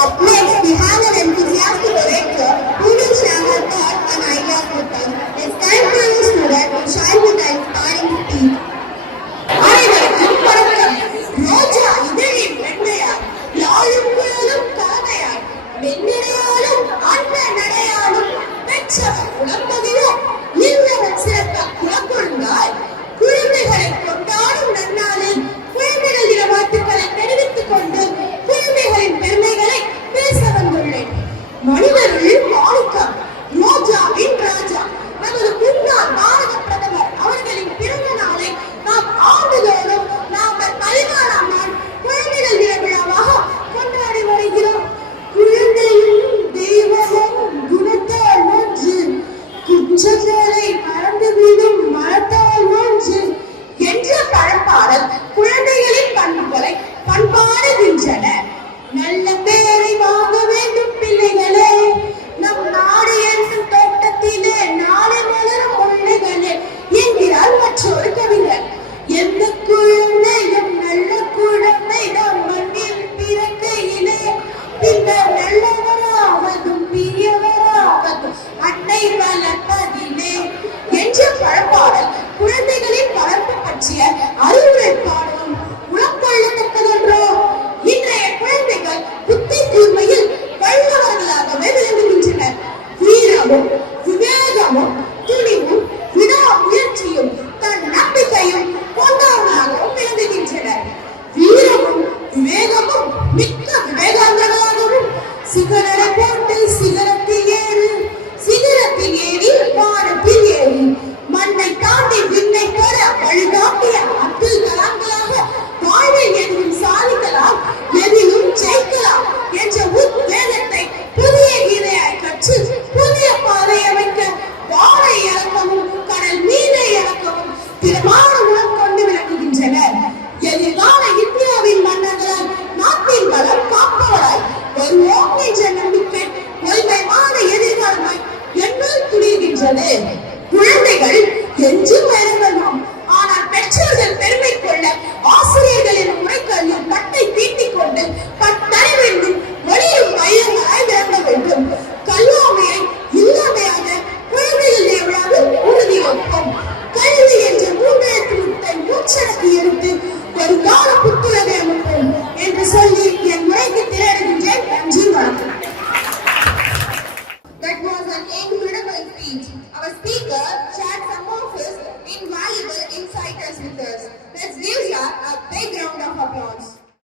Up next, we have an enthusiastic orator who will share her thoughts and ideas with us. It's time for our student to shine with an inspiring speech. அனைவருக்கும் வணக்கம். ரோஜா இதழின் வெண்மையார், யாழும் குழலும் கலவையார், வெண்ணிடையாலும் அன்ப நடையாலும் பெற்றவர் குலப்பதிலும் இல்லவர் சிறக்க குலக்கொழுந்தாய். குழந்தைகளை கொண்டாடும் நன்னாளில் குழந்தைகள் தின வாழ்த்துக்களை தெரிவித்துக் கொண்டு குழந்தைகளின் பெருமைகளை பேச வந்துள்ளேன். மனிதர்களின் மாணிக்கம், ரோஜாவின் ராஜா, நமது முன்னாள் பாரத பிரதமர் அவர்களின் பிறந்த நாளை நாம் ஆண்டுதோறும் நவம்பர் 14ஆம் நாள் குழந்தைகள் தின விழாவாக கொண்டாடி வருகிறோம். குழந்தையும் தெய்வமும் குணத்தால் ஒன்று, குற்றங்களை மறந்துவிடும் மனத்தால் ஒன்று என்ற பழப்பாடல் குழந்தைகளின் பண்புகளை பண்பாடுகின்றன. நல்ல பேரை வாங்க வேண்டும் பிள்ளைகளே, நம் நாடு என்னும் தோட்டத்திலே நாளை மலரும் முள்ளைகளே என்கிறார் மற்றொரு கவிஞர். எந்த குழந்தையும் நல்ல குழந்தை நம் மண்ணில் பிறக்கையிலே பின்னர் நல்லவராவதும் பிரியவராவதும் அன்னை வளர்ப்பதிலே என்ற பழப்பாடல் குழந்தைகளின் வளர்ப்பு பற்றிய அறிவுரை பாடலும் உளக்கொள்ளத்தக்கதொன்றோ. இன்றைய குழந்தைகள் புத்தி கூர்மையில் வல்லவர்களாகவே விளங்குகின்றனர். வீரமும் விவேகமும் துணிவும் விடாமுயற்சியும் தன் நம்பிக்கையும் கொண்டவர்களாகவும் விளங்குகின்றனர். வீரமும் விவேகமும் மிக்க விவேகாந்தர்களாகவும் சிகரடை போட்டு சிகரத்தில் ஏறு, சிகரத்தில் ஏறி வானத்தில் ஏறி, மண்ணை தாண்டி விண்ணை பெற வழிகாட்டிய அப்துல் கலாம்களாக வாழ்வில் எதிலும் சாதிக்கலாம், எதிலும் ஜெயிக்கலாம் என்ற உத்வேகத்தை புதிய கீதையாய் கற்று புதிய பாதை அமைக்க வாழை இறக்கவும் கடல் மீனை இறக்கவும் திறமான உணம் கொண்டு விளங்குகின்றனர். எதிர்கால இந்தியாவின் மன்னர்களால் நாட்டின் வளம் காப்பவராய் வருவோம் என்ற நம்பிக்கை ஒருமையான எதிர்காலமாய் என்னால் துணிகின்றது.